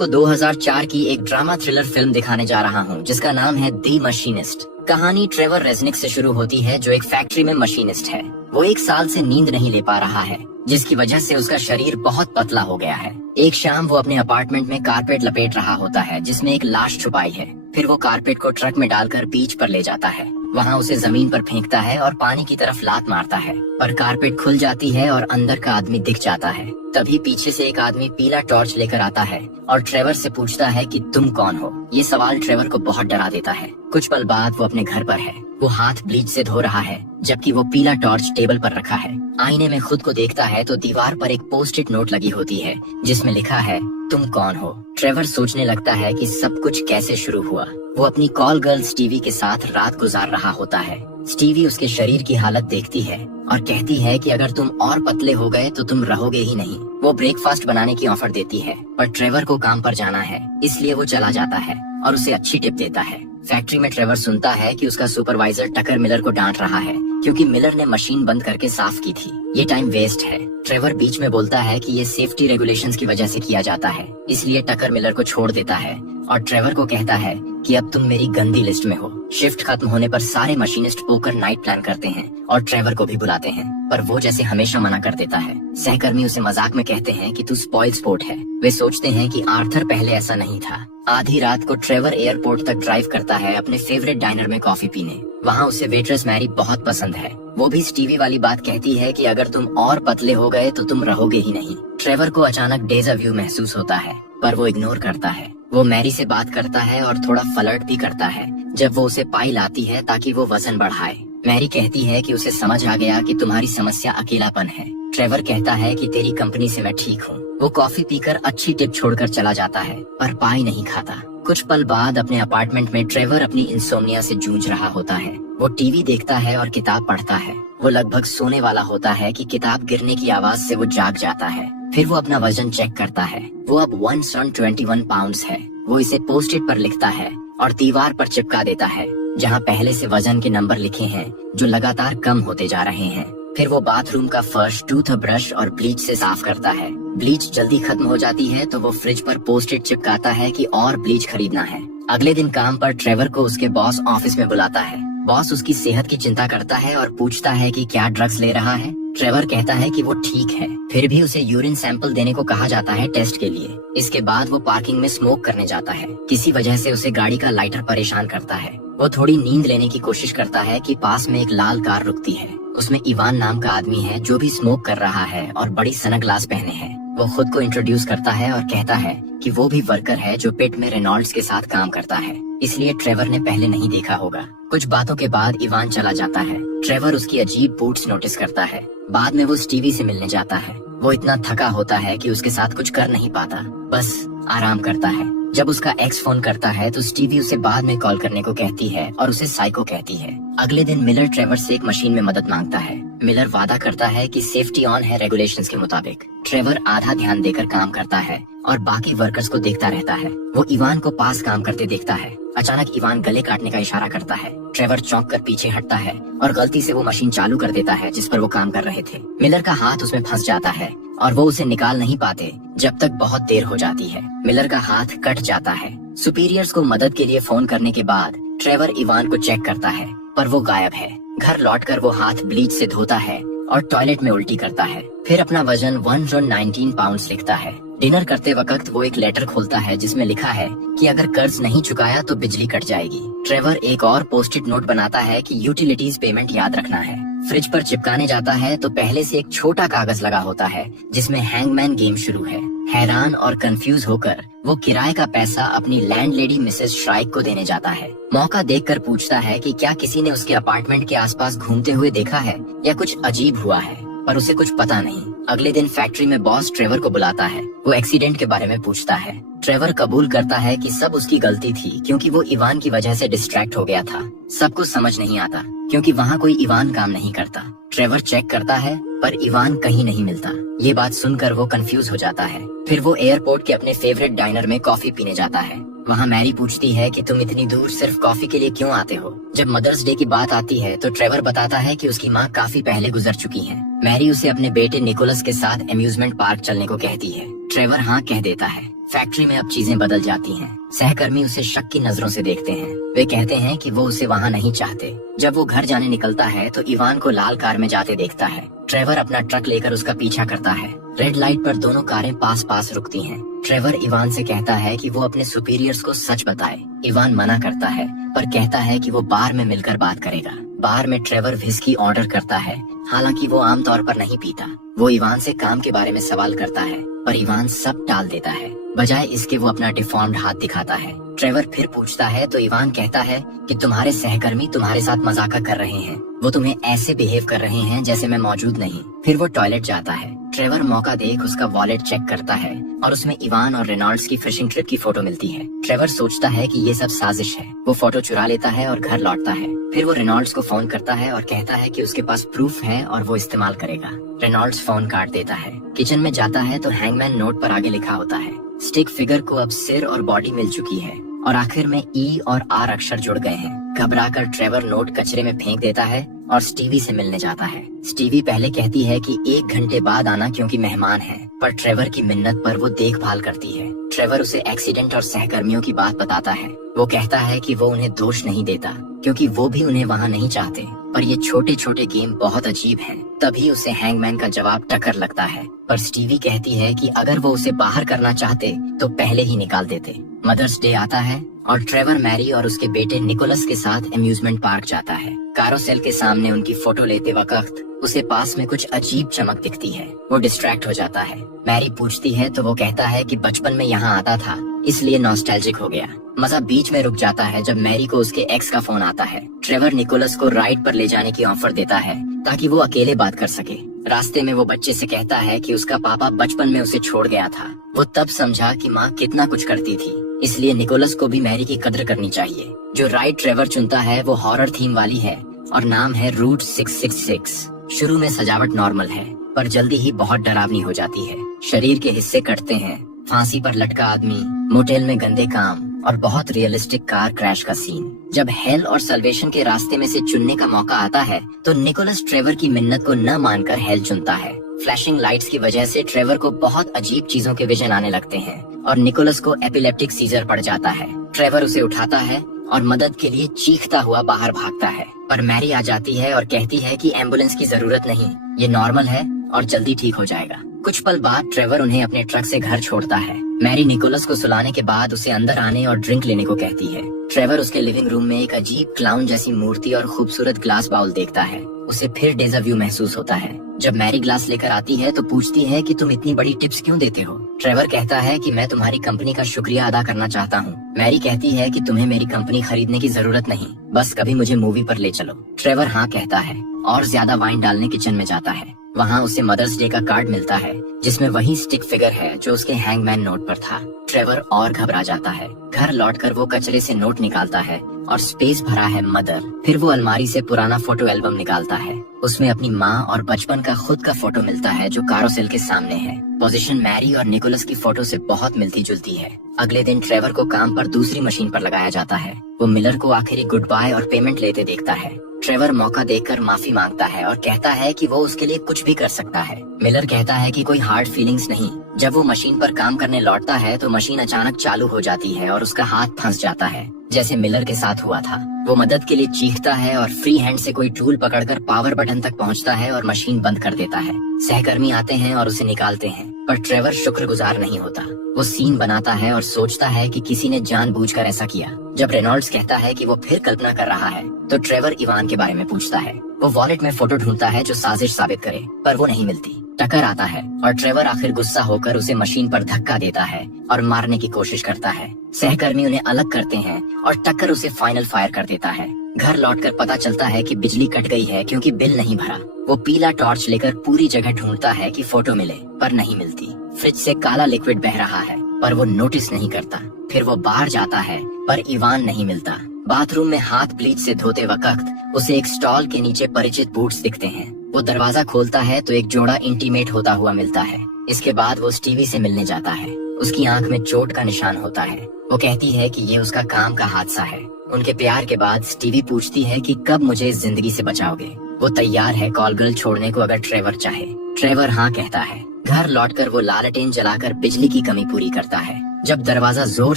आपको 2004 की एक ड्रामा थ्रिलर फिल्म दिखाने जा रहा हूँ जिसका नाम है दी मशीनिस्ट। कहानी ट्रेवर रेजनिक से शुरू होती है जो एक फैक्ट्री में मशीनिस्ट है। वो 1 साल से नींद नहीं ले पा रहा है जिसकी वजह से उसका शरीर बहुत पतला हो गया है। एक शाम वो अपने अपार्टमेंट में कारपेट लपेट रहा होता है जिसमें एक लाश छुपाई है। फिर वो कारपेट को ट्रक में डालकर बीच पर ले जाता है। वहाँ उसे जमीन पर फेंकता है और पानी की तरफ लात मारता है, पर कारपेट खुल जाती है और अंदर का आदमी दिख जाता है। तभी पीछे से एक आदमी पीला टॉर्च लेकर आता है और ट्रेवर से पूछता है कि तुम कौन हो। ये सवाल ट्रेवर को बहुत डरा देता है। कुछ पल बाद वो अपने घर पर है। वो हाथ ब्लीच से धो रहा है जबकि वो पीला टॉर्च टेबल पर रखा है। आईने में खुद को देखता है तो दीवार पर एक पोस्ट इट नोट लगी होती है जिसमें लिखा है तुम कौन हो। ट्रेवर सोचने लगता है कि सब कुछ कैसे शुरू हुआ। वो अपनी कॉल गर्ल स्टीवी के साथ रात गुजार रहा होता है। स्टीवी उसके शरीर की हालत देखती है और कहती है कि अगर तुम और पतले हो गए तो तुम रहोगे ही नहीं। वो ब्रेकफास्ट बनाने की ऑफर देती है पर ट्रेवर को काम पर जाना है इसलिए वो चला जाता है और उसे अच्छी टिप देता है। फैक्ट्री में ट्रेवर सुनता है कि उसका सुपरवाइजर टकर मिलर को डांट रहा है क्योंकि मिलर ने मशीन बंद करके साफ की थी। ये टाइम वेस्ट है। ट्रेवर बीच में बोलता है कि ये सेफ्टी रेगुलेशंस की वजह से किया जाता है, इसलिए टकर मिलर को छोड़ देता है और ट्रेवर को कहता है कि अब तुम मेरी गंदी लिस्ट में हो। शिफ्ट खत्म होने पर सारे मशीनिस्ट पोकर नाइट प्लान करते हैं और ट्रेवर को भी बुलाते हैं, पर वो जैसे हमेशा मना कर देता है। सहकर्मी उसे मजाक में कहते हैं कि तू स्पॉइल स्पोर्ट है। वे सोचते हैं कि आर्थर पहले ऐसा नहीं था। आधी रात को ट्रेवर एयरपोर्ट तक ड्राइव करता है अपने फेवरेट डाइनर में कॉफी पीने। वहाँ उसे वेट्रेस मैरी बहुत पसंद है। वो भी स्टीवी वाली बात कहती है कि अगर तुम और पतले हो गए तो तुम रहोगे ही नहीं। ट्रेवर को अचानक डेजा व्यू महसूस होता है पर वो इग्नोर करता है। वो मैरी से बात करता है और थोड़ा फ्लर्ट भी करता है जब वो उसे पाई लाती है ताकि वो वजन बढ़ाए। मैरी कहती है कि उसे समझ आ गया कि तुम्हारी समस्या अकेलापन है। ट्रेवर कहता है कि तेरी कंपनी से मैं ठीक हूँ। वो कॉफी पीकर अच्छी टिप छोड़कर चला जाता है पर पाई नहीं खाता। कुछ पल बाद अपने अपार्टमेंट में ट्रेवर अपनी इंसोम्निया से जूझ रहा होता है। वो टीवी देखता है और किताब पढ़ता है। वो लगभग सोने वाला होता है कि किताब गिरने की आवाज से वो जाग जाता है। फिर वो अपना वजन चेक करता है। वो अब 121 पाउंड्स है। वो इसे पोस्ट इट पर लिखता है और दीवार पर चिपका देता है जहाँ पहले से वजन के नंबर लिखे हैं जो लगातार कम होते जा रहे हैं। फिर वो बाथरूम का फर्श टूथ ब्रश और ब्लीच से साफ करता है। ब्लीच जल्दी खत्म हो जाती है तो वो फ्रिज पर पोस्ट इट चिपकाता है कि और ब्लीच खरीदना है। अगले दिन काम पर ट्रेवर को उसके बॉस ऑफिस में बुलाता है। बॉस उसकी सेहत की चिंता करता है और पूछता है कि क्या ड्रग्स ले रहा है। ट्रेवर कहता है कि वो ठीक है, फिर भी उसे यूरिन सैंपल देने को कहा जाता है टेस्ट के लिए। इसके बाद वो पार्किंग में स्मोक करने जाता है। किसी वजह से उसे गाड़ी का लाइटर परेशान करता है। वो थोड़ी नींद लेने की कोशिश करता है कि पास में एक लाल कार रुकती है। उसमें इवान नाम का आदमी है जो भी स्मोक कर रहा है और बड़ी सनग्लास पहने है। वो खुद को इंट्रोड्यूस करता है और कहता है कि वो भी वर्कर है जो पिट में रेनॉल्ड्स के साथ काम करता है, इसलिए ट्रेवर ने पहले नहीं देखा होगा। कुछ बातों के बाद इवान चला जाता है। ट्रेवर उसकी अजीब बूट्स नोटिस करता है। बाद में वो स्टीवी से मिलने जाता है। वो इतना थका होता है कि उसके साथ कुछ कर नहीं पाता, बस आराम करता है। जब उसका एक्स फोन करता है तो स्टीवी उसे बाद में कॉल करने को कहती है और उसे साइको कहती है। अगले दिन मिलर ट्रेवर से एक मशीन में मदद मांगता है। मिलर वादा करता है कि सेफ्टी ऑन है रेगुलेशंस के मुताबिक। ट्रेवर आधा ध्यान देकर काम करता है और बाकी वर्कर्स को देखता रहता है। वो इवान को पास काम करते देखता है। अचानक इवान गले काटने का इशारा करता है। ट्रेवर चौंक कर पीछे हटता है और गलती से वो मशीन चालू कर देता है जिस पर वो काम कर रहे थे। मिलर का हाथ उसमें फंस जाता है और वो उसे निकाल नहीं पाते जब तक बहुत देर हो जाती है। मिलर का हाथ कट जाता है। सुपीरियर्स को मदद के लिए फोन करने के बाद ट्रेवर इवान को चेक करता है पर वो गायब है। घर लौटकर वो हाथ ब्लीच से धोता है और टॉयलेट में उल्टी करता है। फिर अपना वजन 119 पाउंड्स लिखता है। डिनर करते वक्त वो एक लेटर खोलता है जिसमें लिखा है कि अगर कर्ज नहीं चुकाया तो बिजली कट जाएगी। ट्रेवर एक और पोस्ट इट नोट बनाता है कि यूटिलिटीज पेमेंट याद रखना है। फ्रिज पर चिपकाने जाता है तो पहले से एक छोटा कागज लगा होता है जिसमें हैंगमैन गेम शुरू है। हैरान और कंफ्यूज होकर वो किराए का पैसा अपनी लैंडलेडी मिसेस श्राइक को देने जाता है। मौका देखकर पूछता है कि क्या किसी ने उसके अपार्टमेंट के आसपास घूमते हुए देखा है या कुछ अजीब हुआ है, पर उसे कुछ पता नहीं। अगले दिन फैक्ट्री में बॉस ट्रेवर को बुलाता है। वो एक्सीडेंट के बारे में पूछता है। ट्रेवर कबूल करता है कि सब उसकी गलती थी क्योंकि वो इवान की वजह से डिस्ट्रैक्ट हो गया था। सब कुछ समझ नहीं आता क्योंकि वहाँ कोई इवान काम नहीं करता। ट्रेवर चेक करता है पर इवान कहीं नहीं मिलता। ये बात सुनकर वो कंफ्यूज हो जाता है। फिर वो एयरपोर्ट के अपने फेवरेट डाइनर में कॉफी पीने जाता है। वहाँ मैरी पूछती है कि तुम इतनी दूर सिर्फ कॉफी के लिए क्यों आते हो। जब मदर्स डे की बात आती है तो ट्रेवर बताता है कि उसकी माँ काफी पहले गुजर चुकी हैं। मैरी उसे अपने बेटे निकोलस के साथ एम्यूजमेंट पार्क चलने को कहती है। ट्रेवर हाँ कह देता है। फैक्ट्री में अब चीजें बदल जाती हैं। सहकर्मी उसे शक की नजरों से देखते हैं। वे कहते हैं कि वो उसे वहाँ नहीं चाहते। जब वो घर जाने निकलता है तो इवान को लाल कार में जाते देखता है। ट्रेवर अपना ट्रक लेकर उसका पीछा करता है। रेड लाइट पर दोनों कारें पास पास रुकती हैं। ट्रेवर इवान से कहता है कि वो अपने सुपीरियर्स को सच बताए। इवान मना करता है पर कहता है कि वो बार में मिलकर बात करेगा। बार में ट्रेवर व्हिस्की ऑर्डर करता है, हालांकि वो आमतौर पर नहीं पीता। वो इवान से काम के बारे में सवाल करता है पर इवान सब टाल देता है। बजाय इसके वो अपना डिफॉर्म्ड हाथ दिखाता है। ट्रेवर फिर पूछता है तो इवान कहता है कि तुम्हारे सहकर्मी तुम्हारे साथ मजाक कर रहे हैं। वो तुम्हें ऐसे बिहेव कर रहे हैं जैसे मैं मौजूद नहीं। फिर वो टॉयलेट जाता है। ट्रेवर मौका देख उसका वॉलेट चेक करता है और उसमें इवान और रेनॉल्ड्स की फिशिंग ट्रिप की फोटो मिलती है। ट्रेवर सोचता है कि ये सब साजिश है। वो फोटो चुरा लेता है और घर लौटता है। फिर वो रेनॉल्ड्स को फोन करता है और कहता है कि उसके पास प्रूफ है और वो इस्तेमाल करेगा। रेनॉल्ड्स फोन काट देता है। किचन में जाता है तो हैंगमैन नोट पर आगे लिखा होता है। स्टिक फिगर को अब सिर और बॉडी मिल चुकी है और आखिर में ई और आर अक्षर जुड़ गए हैं। घबराकर ट्रेवर नोट कचरे में फेंक देता है और स्टीवी से मिलने जाता है। स्टीवी पहले कहती है कि 1 घंटे बाद आना क्योंकि मेहमान है, पर ट्रेवर की मिन्नत पर वो देखभाल करती है। ट्रेवर उसे एक्सीडेंट और सहकर्मियों की बात बताता है। वो कहता है कि वो उन्हें दोष नहीं देता क्योंकि वो भी उन्हें वहाँ नहीं चाहते, पर ये छोटे छोटे गेम बहुत अजीब हैं। तभी उसे हैंगमैन का जवाब टक्कर लगता है, पर स्टीवी कहती है कि अगर वो उसे बाहर करना चाहते तो पहले ही निकाल देते। मदर्स डे आता है और ट्रेवर मैरी और उसके बेटे निकोलस के साथ अम्यूजमेंट पार्क जाता है। कैरोसेल के सामने उनकी फोटो लेते वक्त उसे पास में कुछ अजीब चमक दिखती है। वो डिस्ट्रैक्ट हो जाता है। मैरी पूछती है तो वो कहता है कि बचपन में यहाँ आता था इसलिए नॉस्टैल्जिक हो गया। मजा बीच में रुक जाता है जब मैरी को उसके एक्स का फोन आता है। ट्रेवर निकोलस को राइड पर ले जाने की ऑफर देता है ताकि वो अकेले बात कर सके। रास्ते में वो बच्चे से कहता है कि उसका पापा बचपन में उसे छोड़ गया था। वो तब समझा कि माँ कितना कुछ करती थी, इसलिए निकोलस को भी मैरी की कद्र करनी चाहिए। जो राइड ट्रेवर चुनता है वो हॉरर थीम वाली है और नाम है रूट 666। शुरू में सजावट नॉर्मल है पर जल्दी ही बहुत डरावनी हो जाती है। शरीर के हिस्से कटते हैं, फांसी पर लटका आदमी, मोटेल में गंदे काम और बहुत रियलिस्टिक कार क्रैश का सीन। जब हेल और सल्वेशन के रास्ते में से चुनने का मौका आता है तो निकोलस ट्रेवर की मिन्नत को न मानकर हेल चुनता है। फ्लैशिंग लाइट्स की वजह से ट्रेवर को बहुत अजीब चीजों के विजन आने लगते हैं और निकोलस को एपिलेप्टिक सीजर पड़ जाता है। ट्रेवर उसे उठाता है और मदद के लिए चीखता हुआ बाहर भागता है, पर मैरी आ जाती है और कहती है कि एम्बुलेंस की जरूरत नहीं, ये नॉर्मल है और जल्दी ठीक हो जाएगा। कुछ पल बाद ट्रेवर उन्हें अपने ट्रक से घर छोड़ता है। मैरी निकोलस को सुलाने के बाद उसे अंदर आने और ड्रिंक लेने को कहती है। ट्रेवर उसके लिविंग रूम में एक अजीब क्लाउन जैसी मूर्ति और खूबसूरत ग्लास बाउल देखता है। उसे फिर डेजा व्यू महसूस होता है। जब मैरी ग्लास लेकर आती है तो पूछती है कि तुम इतनी बड़ी टिप्स क्यों देते हो। ट्रेवर कहता है कि मैं तुम्हारी कंपनी का शुक्रिया अदा करना चाहता हूँ। मैरी कहती है कि तुम्हें मेरी कंपनी खरीदने की जरूरत नहीं, बस कभी मुझे मूवी पर ले चलो। ट्रेवर हाँ कहता है और ज्यादा वाइन डालने किचन में जाता है। वहाँ उसे मदर्स डे का कार्ड मिलता है जिसमें वही स्टिक फिगर है जो उसके हैंगमैन नोट पर था। ट्रेवर और घबरा जाता है। घर लौटकर वो कचरे से नोट निकालता है और स्पेस भरा है मदर। फिर वो अलमारी से पुराना फोटो एल्बम निकालता है। उसमें अपनी माँ और बचपन का खुद का फोटो मिलता है जो कैरोसेल के सामने है। पोजीशन मैरी और निकोलस की फोटो से बहुत मिलती जुलती है। अगले दिन ट्रेवर को काम पर दूसरी मशीन पर लगाया जाता है। वो मिलर को आखिरी गुड बाय और पेमेंट लेते देखता है। ट्रेवर मौका देखकर माफी मांगता है और कहता है कि वो उसके लिए कुछ भी कर सकता है। मिलर कहता है कि कोई हार्ड फीलिंग्स नहीं। जब वो मशीन पर काम करने लौटता है तो मशीन अचानक चालू हो जाती है और उसका हाथ फंस जाता है, जैसे मिलर के साथ हुआ था। वो मदद के लिए चीखता है और फ्री हैंड से कोई टूल पकड़कर पावर बटन तक पहुंचता है और मशीन बंद कर देता है। सहकर्मी आते हैं और उसे निकालते हैं, पर ट्रेवर शुक्रगुजार नहीं होता। वो सीन बनाता है और सोचता है कि किसी ने जानबूझकर ऐसा किया। जब रेनॉल्ड्स कहता है कि वो फिर कल्पना कर रहा है तो ट्रेवर इवान के बारे में पूछता है। वो वॉलेट में फोटो ढूंढता है जो साजिश साबित करे, पर वो नहीं मिलती। टक्कर आता है और ट्रेवर आखिर गुस्सा होकर उसे मशीन पर धक्का देता है और मारने की कोशिश करता है। सहकर्मी उन्हें अलग करते हैं और टक्कर उसे फाइनल फायर कर देता है। घर लौटकर पता चलता है कि बिजली कट गई है क्योंकि बिल नहीं भरा। वो पीला टॉर्च लेकर पूरी जगह ढूंढता है कि फोटो मिले, पर नहीं मिलती। फ्रिज से काला लिक्विड बह रहा है पर वो नोटिस नहीं करता। फिर वो बाहर जाता है पर इवान नहीं मिलता। बाथरूम में हाथ ब्लीच से धोते वक्त उसे एक स्टॉल के नीचे परिचित बूट्स दिखते हैं। वो दरवाजा खोलता है तो एक जोड़ा इंटीमेट होता हुआ मिलता है। इसके बाद वो स्टीवी से मिलने जाता है। उसकी आंख में चोट का निशान होता है। वो कहती है कि ये उसका काम का हादसा है। उनके प्यार के बाद स्टीवी पूछती है कि कब मुझे इस जिंदगी से बचाओगे। वो तैयार है कॉल गर्ल छोड़ने को अगर ट्रेवर चाहे। ट्रेवर हाँ कहता है। घर लौटकर वो लालटेन जलाकर बिजली की कमी पूरी करता है। जब दरवाजा जोर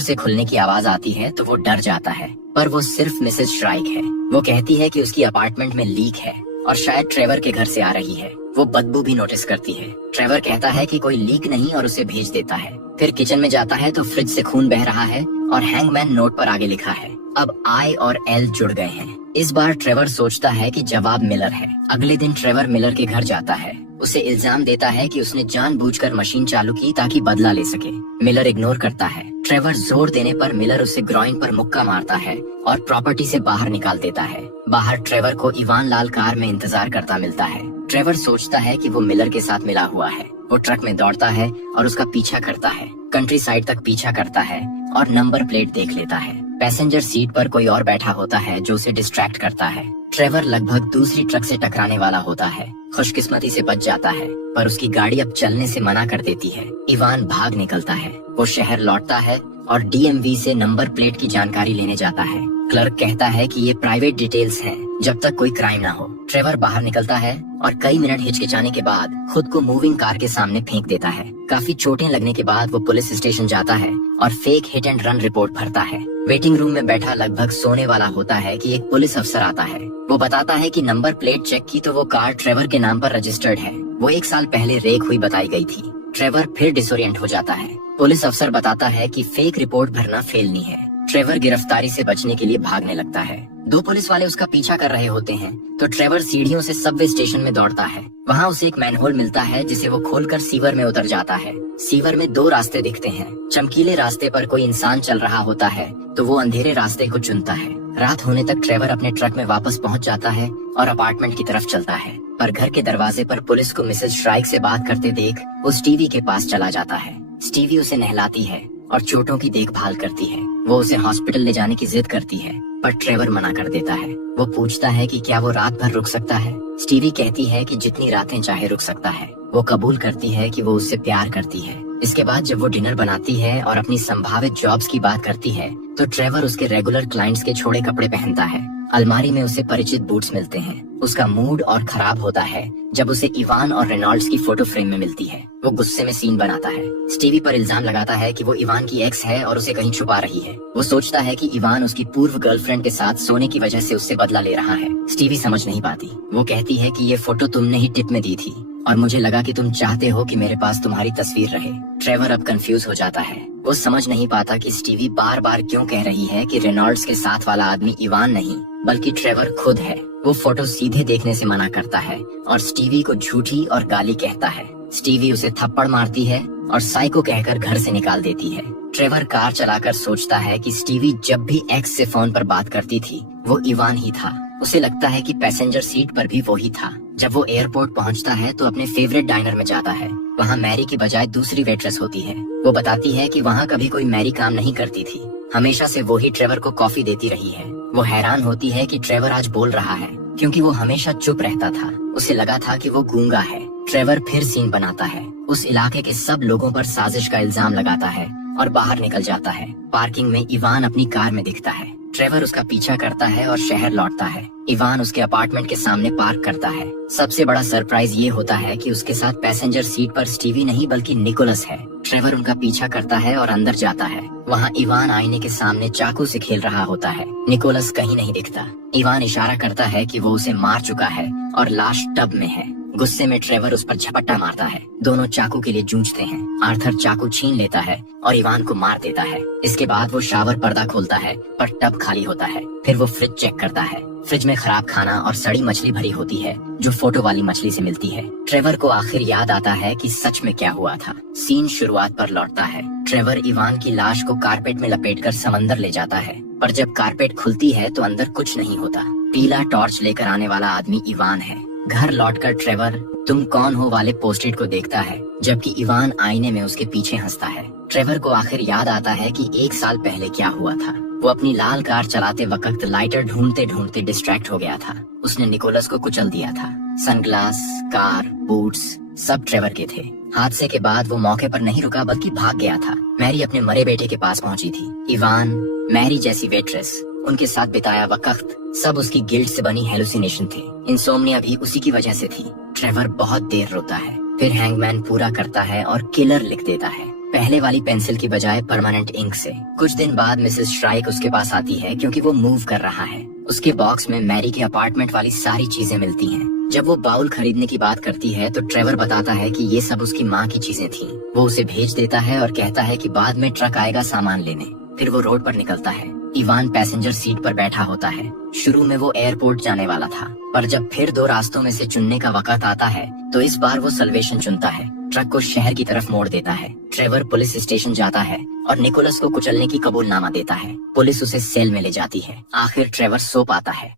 से खुलने की आवाज आती है तो वो डर जाता है, पर वो सिर्फ मिसेस श्राइक है। वो कहती है कि उसकी अपार्टमेंट में लीक है और शायद ट्रेवर के घर से आ रही है। वो बदबू भी नोटिस करती है। ट्रेवर कहता है कि कोई लीक नहीं और उसे भेज देता है। फिर किचन में जाता है तो फ्रिज से खून बह रहा है और हैंगमैन नोट पर आगे लिखा है, अब I और L जुड़ गए हैं। इस बार ट्रेवर सोचता है कि जवाब मिलर है। अगले दिन ट्रेवर मिलर के घर जाता है। उसे इल्जाम देता है कि उसने जानबूझकर मशीन चालू की ताकि बदला ले सके। मिलर इग्नोर करता है। ट्रेवर जोर देने पर मिलर उसे ग्रॉइन पर मुक्का मारता है और प्रॉपर्टी से बाहर निकाल देता है। बाहर ट्रेवर को इवान लाल कार में इंतजार करता मिलता है। ट्रेवर सोचता है कि वो मिलर के साथ मिला हुआ है। वो ट्रक में दौड़ता है और उसका पीछा करता है। कंट्री साइड तक पीछा करता है और नंबर प्लेट देख लेता है। पैसेंजर सीट पर कोई और बैठा होता है जो उसे डिस्ट्रैक्ट करता है। ट्रेवर लगभग दूसरी ट्रक से टकराने वाला होता है। खुशकिस्मती से बच जाता है, पर उसकी गाड़ी अब चलने से मना कर देती है। इवान भाग निकलता है। वो शहर लौटता है और डीएमवी से नंबर प्लेट की जानकारी लेने जाता है। क्लर्क कहता है कि ये प्राइवेट डिटेल्स हैं, जब तक कोई क्राइम ना हो। ट्रेवर बाहर निकलता है और कई मिनट हिचकिचाने के बाद खुद को मूविंग कार के सामने फेंक देता है। काफी चोटें लगने के बाद वो पुलिस स्टेशन जाता है और fake hit and run report भरता है। वेटिंग रूम में बैठा लगभग सोने वाला होता है कि एक पुलिस अफसर आता है। वो बताता है कि नंबर प्लेट चेक की तो वो कार ट्रेवर के नाम पर रजिस्टर्ड है। वो 1 साल पहले रेक हुई बताई गई थी। ट्रेवर फिर डिसोरिएंट हो जाता है। पुलिस अफसर बताता है कि फेक रिपोर्ट भरना फेलनी है। ट्रेवर गिरफ्तारी से बचने के लिए भागने लगता है। 2 पुलिस वाले उसका पीछा कर रहे होते हैं तो ट्रेवर सीढ़ियों से सबवे स्टेशन में दौड़ता है। वहाँ उसे एक मैनहोल मिलता है जिसे वो खोलकर सीवर में उतर जाता है। सीवर में 2 रास्ते दिखते हैं। चमकीले रास्ते पर कोई इंसान चल रहा होता है तो वो अंधेरे रास्ते को चुनता है। रात होने तक ट्रेवर अपने ट्रक में वापस पहुँच जाता है और अपार्टमेंट की तरफ चलता है, पर घर के दरवाजे पर पुलिस को मिसेस श्राइक से बात करते देख वो स्टीवी के पास चला जाता है। स्टीवी उसे नहलाती है और चोटों की देखभाल करती है। वो उसे हॉस्पिटल ले जाने की जिद करती है, पर ट्रेवर मना कर देता है। वो पूछता है कि क्या वो रात भर रुक सकता है। स्टीवी कहती है कि जितनी रातें चाहे रुक सकता है। वो कबूल करती है कि वो उससे प्यार करती है। इसके बाद जब वो डिनर बनाती है और अपनी संभावित जॉब्स की बात करती है तो ट्रेवर उसके रेगुलर क्लाइंट्स के छोड़े कपड़े पहनता है। अलमारी में उसे परिचित बूट्स मिलते हैं। उसका मूड और खराब होता है जब उसे इवान और रेनॉल्ड्स की फोटो फ्रेम में मिलती है। वो गुस्से में सीन बनाता है। स्टीवी पर इल्जाम लगाता है कि वो इवान की एक्स है और उसे कहीं छुपा रही है। वो सोचता है कि इवान उसकी पूर्व गर्लफ्रेंड के साथ सोने की वजह से उससे बदला ले रहा है। स्टीवी समझ नहीं पाती। वो कहती है कि ये फोटो तुमने ही टिप में दी थी और मुझे लगा कि तुम चाहते हो कि मेरे पास तुम्हारी तस्वीर रहे। ट्रेवर अब कंफ्यूज हो जाता है। वो समझ नहीं पाता कि स्टीवी बार बार क्यों कह रही है कि रेनॉल्ड्स के साथ वाला आदमी इवान नहीं बल्कि ट्रेवर खुद है। वो फोटो सीधे देखने से मना करता है और स्टीवी को झूठी और गाली कहता है। स्टीवी उसे थप्पड़ मारती है और साइको कहकर घर से निकाल देती है। ट्रेवर कार चलाकर सोचता है कि स्टीवी जब भी एक्स से फोन पर बात करती थी वो इवान ही था। उसे लगता है कि पैसेंजर सीट पर भी वो ही था। जब वो एयरपोर्ट पहुंचता है तो अपने फेवरेट डाइनर में जाता है। वहाँ मैरी की बजाय दूसरी वेट्रेस होती है। वो बताती है कि वहाँ कभी कोई मैरी काम नहीं करती थी, हमेशा से वो ही ट्रेवर को कॉफी देती रही है। वो हैरान होती है कि ट्रेवर आज बोल रहा है क्योंकि वो हमेशा चुप रहता था। उसे लगा था कि वो गूंगा है। ट्रेवर फिर सीन बनाता है। उस इलाके के सब लोगों पर साजिश का इल्जाम लगाता है और बाहर निकल जाता है। पार्किंग में इवान अपनी कार में दिखता है। ट्रेवर उसका पीछा करता है और शहर लौटता है। इवान उसके अपार्टमेंट के सामने पार्क करता है। सबसे बड़ा सरप्राइज ये होता है कि उसके साथ पैसेंजर सीट पर स्टीवी नहीं बल्कि निकोलस है। ट्रेवर उनका पीछा करता है और अंदर जाता है। वहाँ इवान आईने के सामने चाकू से खेल रहा होता है। निकोलस कहीं नहीं दिखता। इवान इशारा करता है कि वो उसे मार चुका है और लाश टब में है। गुस्से में ट्रेवर उस पर झपट्टा मारता है। दोनों चाकू के लिए जूझते हैं। आर्थर चाकू छीन लेता है और इवान को मार देता है। इसके बाद वो शावर पर्दा खोलता है पर टब खाली होता है। फिर वो फ्रिज चेक करता है। फ्रिज में खराब खाना और सड़ी मछली भरी होती है जो फोटो वाली मछली से मिलती है। ट्रेवर को आखिर याद आता है कि सच में क्या हुआ था। सीन शुरुआत पर लौटता है। ट्रेवर इवान की लाश को कारपेट में लपेटकर समंदर ले जाता है, पर जब कारपेट खुलती है तो अंदर कुछ नहीं होता। पीला टॉर्च लेकर आने वाला आदमी इवान है। घर लौटकर ट्रेवर तुम कौन हो वाले पोस्टइट को देखता है, जबकि इवान आईने में उसके पीछे हंसता है। ट्रेवर को आखिर याद आता है कि 1 साल पहले क्या हुआ था। वो अपनी लाल कार चलाते वक्त लाइटर ढूंढते ढूंढते डिस्ट्रैक्ट हो गया था। उसने निकोलस को कुचल दिया था। सनग्लास, कार, बूट्स सब ट्रेवर के थे। हादसे के बाद वो मौके पर नहीं रुका बल्कि भाग गया था। मैरी अपने मरे बेटे के पास पहुंची थी। इवान, मैरी जैसी वेट्रेस, उनके साथ बिताया वक्त सब उसकी गिल्ट से बनी हेलुसिनेशन थे। इंसोम्निया भी उसी की वजह से थी। ट्रेवर बहुत देर रोता है। फिर हैंगमैन पूरा करता है और किलर लिख देता है। पहले वाली पेंसिल की बजाय परमानेंट इंक से। कुछ दिन बाद मिसेस श्राइक उसके पास आती है क्योंकि वो मूव कर रहा है। उसके बॉक्स में मैरी के अपार्टमेंट वाली सारी चीजें मिलती हैं। जब वो बाउल खरीदने की बात करती है तो ट्रेवर बताता है कि ये सब उसकी माँ की चीजें थीं। वो उसे भेज देता है और कहता है कि बाद में ट्रक आएगा सामान लेने। फिर वो रोड पर निकलता है। इवान पैसेंजर सीट पर बैठा होता है। शुरू में वो एयरपोर्ट जाने वाला था, पर जब फिर दो रास्तों में से चुनने का वक्त आता है तो इस बार वो सल्वेशन चुनता है। ट्रक को शहर की तरफ मोड़ देता है। ट्रेवर पुलिस स्टेशन जाता है और निकोलस को कुचलने की कबूलनामा देता है। पुलिस उसे सेल में ले जाती है। आखिर ट्रेवर सो पाता है।